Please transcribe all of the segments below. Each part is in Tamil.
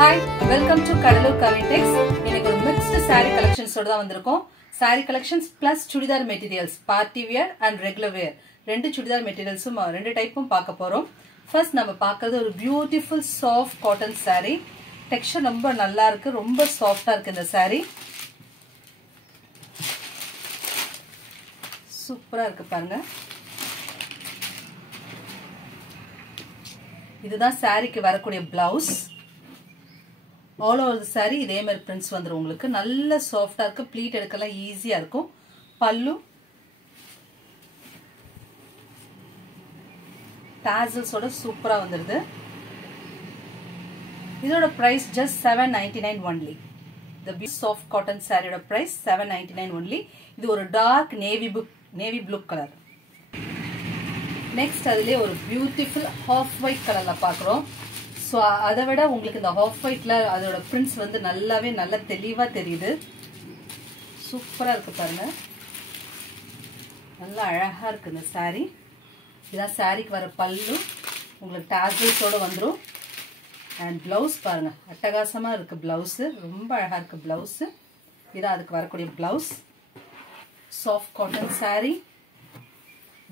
Hi, welcome to Kadalur Kavintex. இன்னைக்கு ஒரு mixed saree collections ஓட தான் வந்திருக்கோம். Saree collections plus chudidar materials, party wear and regular wear. ரெண்டு chudidar materialsum ரெண்டு டைப்பும் பார்க்க போறோம். First நம்ம பார்க்கிறது ஒரு beautiful soft cotton saree. Texture ரொம்ப நல்லா இருக்கு, ரொம்ப சாஃப்ட்டா இருக்கு இந்த saree. சூப்பரா இருக்கு பாருங்க. இதுதான் சாரிக்கு வரக்கூடிய blouse. All over the saree இதே மாதிரி prints வந்துரும் உங்களுக்கு. நல்ல சாஃப்ட்டா இருக்கு, ப்ளீட் எடுக்கலாம் ஈஸியா இருக்கும். பல்லு tassels ஓட சூப்பரா வந்துருது. இதோட price just 799 only. The soft cotton saree ஓட price 799 only. இது ஒரு dark navy blue color. Next அதிலே ஒரு beautiful half white colorல பார்க்கிறோம். So அதை விட உங்களுக்கு இந்த half whiteல அதோட prints வந்து நல்லாவே நல்ல தெளிவா தெரியுது. சூப்பரா இருக்கு பாருங்க. நல்ல அழகா இருக்கு இந்த saree. இத சாரிக்கு வர பல்லு உங்களுக்கு tassels ஓட வந்துரும். And blouse பாருங்க. அட்டகாசமா இருக்கு blouse. ரொம்ப அழகா இருக்கு blouse. இத அதுக்கு வரக்கூடிய blouse. Soft cotton saree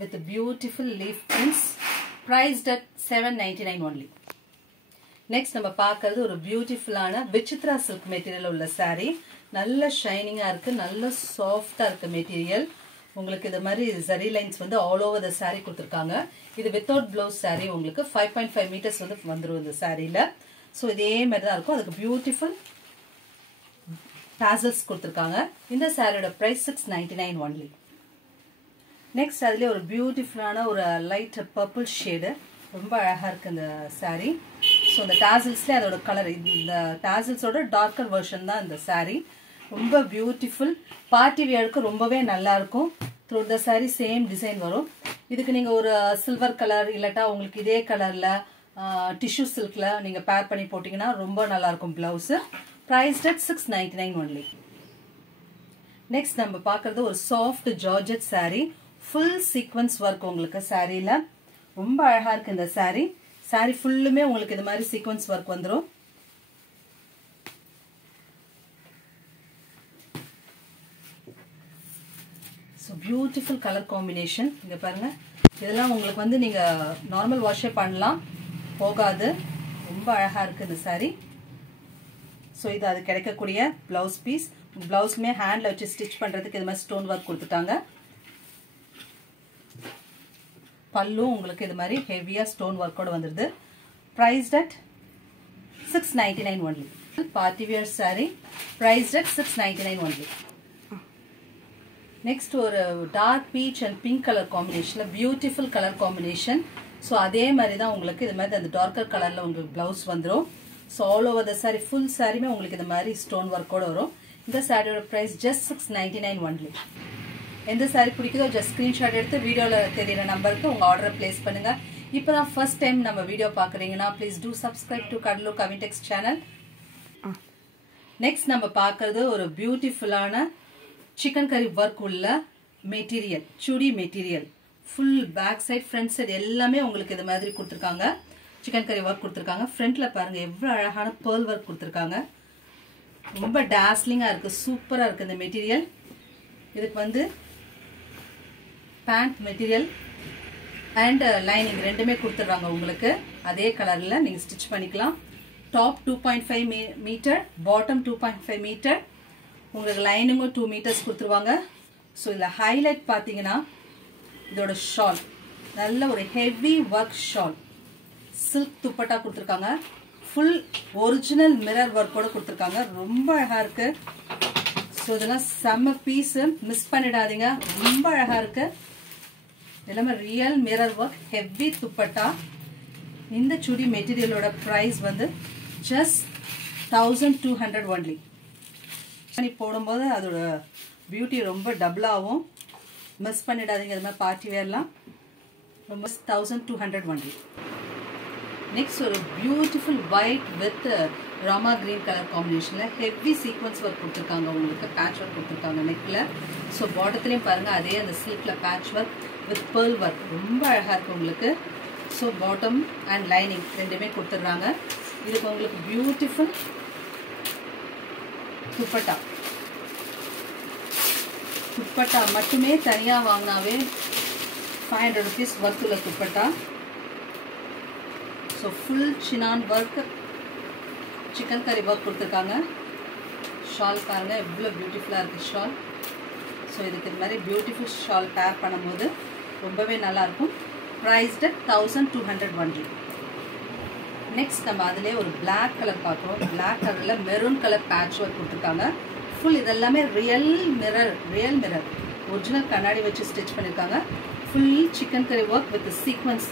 with beautiful leaf prints priced at 799 only. Next நம்ம பார்க்கிறது ஒரு பியூட்டிஃபுல்லான விசித்ரா silk மெட்டீரியல் உள்ள saree. நல்ல ஷைனிங்கா இருக்கு, நல்ல சாஃப்ட்டா இருக்கு மெட்டீரியல். உங்களுக்கு இந்த மாதிரி zari lines வந்து all over the saree கொடுத்திருக்காங்க. இது without blouse saree உங்களுக்கு 5.5 meters வந்து வந்துரும் இந்த sareeல. சோ இதே மாதிரி தான் இருக்கும். அதுக்கு பியூட்டிஃபுல் tassels கொடுத்திருக்காங்க. இந்த சாரியோட பிரைஸ் 699 only. Next அதுல ஒரு பியூட்டிஃபுல்லான ஒரு லைட் பர்பிள் ஷேட். ரொம்ப அழகா இருக்கு இந்த saree. So the tasselsல அதோட கலர் இந்த tasselsோட டார்க்கர் வெர்ஷன் தான் இந்த saree. ரொம்ப பியூட்டிஃபுல், பார்ட்டி வியருக்கு ரொம்பவே நல்லா இருக்கும். throughout the saree same design வரும். இதுக்கு நீங்க ஒரு சில்வர் கலர் இல்லட்டா உங்களுக்கு இதே கலர்ல டிஷ்யூ சில்க்ல நீங்க பேர் பண்ணி போட்டீங்கன்னா ரொம்ப நல்லா இருக்கும் blouse. Priced at 699 only. Next நம்ம பார்க்கிறது ஒரு soft georgette saree. Full sequence work உங்களுக்கு சாரியில ரொம்ப அழகா இருக்கு இந்த saree. saree ஃபுல்லுமே உங்களுக்கு இந்த மாதிரி sequence work வந்துரும். So beautiful color combination. இங்க பாருங்க. இதெல்லாம் உங்களுக்கு வந்து நீங்க நார்மல் வாஷே பண்ணலாம், போகாது. ரொம்ப அழகா இருக்கு இந்த saree. So இது அது கிடைக்கக்கூடிய blouse piece. Blouseமே ஹேண்ட்ல வச்சு ஸ்டிட்ச் பண்றதுக்கு இந்த மாதிரி ஸ்டோன் வர்க் கொடுத்துட்டாங்க. பல்லு உங்களுக்கு இது மாதிரி ஹெவியா ஸ்டோன் வர்க்கோட வந்துருது. Priced at 699 only. Party wear saree priced at 699 only. Next ஒரு dark peach and pink color combinationல beautiful color combination. So அதே மாதிரி தான் உங்களுக்கு இது மாதிரி அந்த darker colorல உங்களுக்கு blouse வந்துரும். So all over the saree full sareeme உங்களுக்கு இந்த மாதிரி stone work ஓட வரும். இந்த சாரியோட price just 699 only. எந்த saree பிடிக்குதோ just screenshot எடுத்து வீடியோல தெரியுற நம்பருக்கு உங்க ஆர்டரை பிளேஸ் பண்ணுங்க. இப்போதான் first time நம்ம video பார்க்கறீங்கன்னா please do subscribe to Kadalur Kavintex channel. Next நம்ம பார்க்கிறது ஒரு பியூட்டிஃபுல்லான chicken curry work உள்ள மெட்டீரியல், சுடி material. full back side front side எல்லாமே உங்களுக்கு இந்த மாதிரி கொடுத்திருக்காங்க. chicken curry work கொடுத்திருக்காங்க. ஃப்ரண்ட்ல பாருங்க எவ்வளவு அழகான pearl work கொடுத்திருக்காங்க. ரொம்ப டாஸ்லிங்கா இருக்கு, சூப்பரா இருக்கு இந்த மெட்டீரியல். இதுக்கு வந்து பேண்ட் மெட்டீரியல் அண்ட் லைனிங் ரெண்டுமே கொடுத்துறாங்க உங்களுக்கு. அதே கலர்ல நீங்க ஸ்டிட்ச் பண்ணிக்கலாம். Top 2.5 metre, bottom 2.5 metre. உங்களுக்கு லைனிங்கும் 2 மீட்டர்ஸ் கொடுத்துருவாங்க. ஸோ இதுல ஹைலைட் பாத்தீங்கன்னா இதோட ஷால் நல்ல ஒரு heavy work shawl, silk dupatta கொடுத்துருக்காங்க. ஃபுல் ஒரிஜினல் மிரர் ஒர்க்கோட கொடுத்துருக்காங்க. ரொம்ப அழகா இருக்கு. ஸோ இதெல்லாம் செம்ம பீஸ், மிஸ் பண்ணிடாதீங்க. ரொம்ப அழகா இருக்கு. எல்லாமே real mirror work, heavy dupatta. இந்த சுடி மெட்டீரியலோட பிரைஸ் வந்து just 1200 only. போடும்போது அதோட பியூட்டி ரொம்ப டபுள் ஆகும். மிஸ் பண்ணிடாதீங்க. இது மாதிரி பார்ட்டி வேர்லாம் ரொம்ப 1200 only. Next ஒரு beautiful white with Rama green colour காம்பினேஷன்ல ஹெவி சீக்வன்ஸ் ஒர்க் கொடுத்துருக்காங்க. உங்களுக்கு பேட்ச் ஒர்க் கொடுத்துருக்காங்க நெக்ல. ஸோ பாட்டத்துலையும் பாருங்க அதே அந்த சில்க்ல patch work with pearl work ரொம்ப அழகா இருக்கு உங்களுக்கு. ஸோ பாட்டம் அண்ட் லைனிங் ரெண்டுமே கொடுத்துட்றாங்க. இதுக்கு உங்களுக்கு பியூட்டிஃபுல் துப்பட்டா. துப்பட்டா மட்டுமே தனியாக வாங்கினாவே 500 rupees ஒர்த் உள்ள dupatta. So full Sinan work, chicken கறி ஒர்க் கொடுத்துருக்காங்க. ஷால் பாருங்கள் எவ்வளோ பியூட்டிஃபுல்லாக இருக்குது ஷால். ஸோ இதுக்கு இது மாதிரி பியூட்டிஃபுல் ஷால் பேர் பண்ணும்போது ரொம்பவே நல்லாயிருக்கும். Priced 1200 only. நெக்ஸ்ட் நம்ம அதிலே ஒரு பிளாக் கலர் பார்க்குறோம். பிளாக் கலரில் மெரூன் கலர் பேட்ச் ஒர்க் கொடுத்துருக்காங்க. ஃபுல் இதெல்லாமே ரியல் மிரர் ஒரிஜினல் கண்ணாடி வச்சு ஸ்டிச் பண்ணியிருக்காங்க. ஃபுல் சிக்கன் கறி ஒர்க் வித் சீக்வன்ஸ்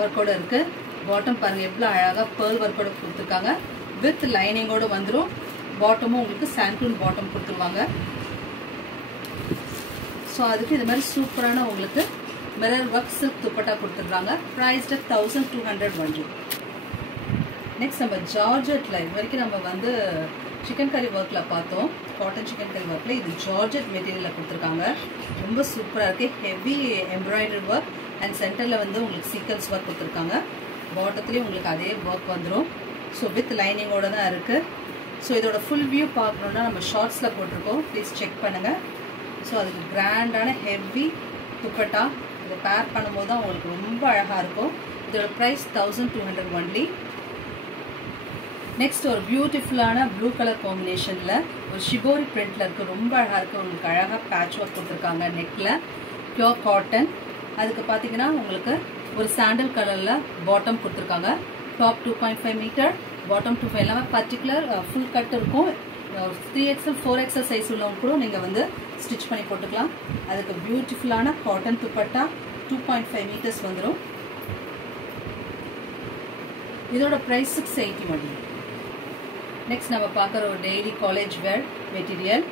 ஒர்க்கோடு இருக்குது. பாட்டம் பாருங்கள் எவ்வளோ அழகாக பேர்ல் ஒர்க்கோடு கொடுத்துருக்காங்க. வித் லைனிங்கோடு வந்துடும். பாட்டமும் உங்களுக்கு சாண்டூன் பாட்டம் கொடுத்துருவாங்க. ஸோ அதுக்கு இது மாதிரி சூப்பரான உங்களுக்கு மிரர் ஒர்க் சில்க் துப்பட்டா கொடுத்துருக்காங்க. Priced 1200 only. நெக்ஸ்ட் நம்ம ஜார்ஜெட்டில் இது வரைக்கும் நம்ம வந்து சிக்கன் கறி ஒர்க்கில் பார்த்தோம். காட்டன் சிக்கன் கறி ஒர்க்கில் இது ஜார்ஜெட் மெட்டீரியலில் கொடுத்துருக்காங்க. ரொம்ப சூப்பராக இருக்குது. ஹெவி எம்ப்ராய்டரி ஒர்க் அண்ட் சென்டரில் வந்து உங்களுக்கு சீக்வன்ஸ் ஒர்க் கொடுத்துருக்காங்க. பாட்டத்துலேயும் உங்களுக்கு அதே ஒர்க் வந்துடும். ஸோ வித் லைனிங்கோடு தான் இருக்குது. ஸோ இதோட ஃபுல் வியூ பார்க்கணுன்னா நம்ம ஷார்ட்ஸில் போட்டிருக்கோம், ப்ளீஸ் செக் பண்ணுங்கள். ஸோ அதுக்கு கிராண்டான ஹெவி துப்பட்டா இதை பேர் பண்ணும்போது தான் உங்களுக்கு ரொம்ப அழகாக இருக்கும். இதோட ப்ரைஸ் 1200 ஒன்லி. நெக்ஸ்ட் ஒரு பியூட்டிஃபுல்லான ப்ளூ கலர் காம்பினேஷனில் ஒரு ஷிபோரி பிரிண்டில் இருக்குது. ரொம்ப அழகாக இருக்குது. உங்களுக்கு அழகாக பேட்ச் ஒர்க் கொடுத்துருக்காங்க நெக்கில். Pure cotton. அதுக்கு பார்த்தீங்கன்னா உங்களுக்கு ஒரு சாண்டல் கலரில் பாட்டம் கொடுத்துருக்காங்க. டாப் 2.5 மீட்டர், பாட்டம் 2.5 எல்லாமே பர்டிகுலர் ஃபுல் கட் இருக்கும். 3XL 4XL சைஸ் உள்ளவங்க கூட நீங்கள் வந்து ஸ்டிச் பண்ணி போட்டுக்கலாம். அதுக்கு பியூட்டிஃபுல்லான காட்டன் துப்பட்டா 2.5 மீட்டர்ஸ் வந்துடும். இதோட ப்ரைஸ் 680 ஒன்லி. நெக்ஸ்ட் நம்ம பார்க்குற ஒரு டெய்லி காலேஜ் வேர் மெட்டீரியல்.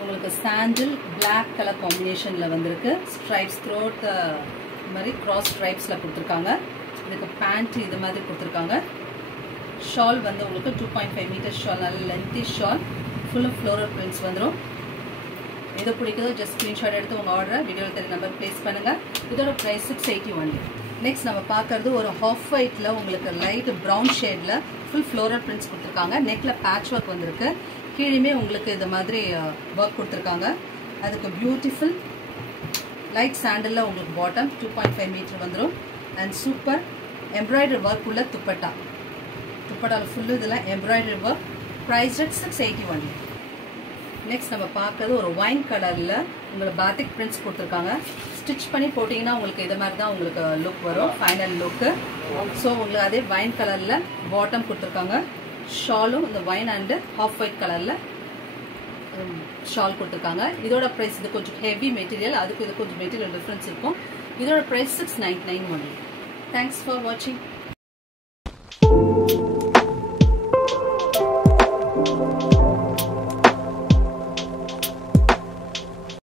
உங்களுக்கு சாண்டில் பிளாக் கலர் காம்பினேஷனில் வந்திருக்கு. ஸ்ட்ரைப்ஸ் த்ரோட் இது மாதிரி கிராஸ் ஸ்ட்ரைப்ஸில் கொடுத்துருக்காங்க. இதுக்கு பேண்ட் இது மாதிரி கொடுத்துருக்காங்க. ஷால் வந்து உங்களுக்கு 2.5 மீட்டர் ஷால், நல்ல லென்த்தி ஷால். ஃபுல்லாக ஃப்ளோரல் பிரிண்ட்ஸ் வந்துடும். எது பிடிக்குதோ ஜஸ்ட் ஸ்க்ரீன்ஷாட் எடுத்து உங்கள் ஆர்டரை வீடியோவில் தெரிய நம்பர் ப்ளேஸ் பண்ணுங்கள். இதோட ப்ரைஸ் 680 ஒன்லி. நெக்ஸ்ட் நம்ம பார்க்குறது ஒரு ஆஃப் ஒயிட்டில் உங்களுக்கு லைட் ப்ரௌன் ஷேடில் ஃபுல் ஃப்ளோரல் பிரிண்ட்ஸ் கொடுத்துருக்காங்க. நெக்கில் பேட்ச் ஒர்க் வந்திருக்கு. கீழேயுமே உங்களுக்கு இது மாதிரி ஒர்க் கொடுத்துருக்காங்க. அதுக்கு பியூட்டிஃபுல் லைட் சாண்டலில் உங்களுக்கு பாட்டம் 2.5 மீட்டர் வந்துடும். அண்ட் சூப்பர் எம்ப்ராய்டரி ஒர்க் உள்ள துப்பட்டா. துப்பட்டாவில் ஃபுல்லு இதெல்லாம் embroidery work. Price 680 only. Next நம்ம பார்க்குறது ஒரு ஒயின் கலரில் உங்களுக்கு பாத்திக் பிரிண்ட்ஸ் கொடுத்துருக்காங்க. ஸ்டிச் பண்ணி போட்டிங்கன்னா உங்களுக்கு இது மாதிரி தான் உங்களுக்கு லுக் வரும், ஃபைனல் லுக்கு. ஸோ உங்களுக்கு அதே ஒயின் கலரில் பாட்டம் கொடுத்துருக்காங்க. ஷாலும் இந்த ஒயின் அண்டு ஆஃப் ஒயிட் கலரில் ஷால் கொடுத்துருக்காங்க. இதோட ப்ரைஸ் இது கொஞ்சம் ஹெவி மெட்டீரியல், அதுக்கு இது கொஞ்சம் மெட்டீரியல் டிஃப்ரென்ஸ் இருக்கும். இதோட ப்ரைஸ் 699 ஒன்லி. தேங்க்ஸ் ஃபார் வாட்சிங்.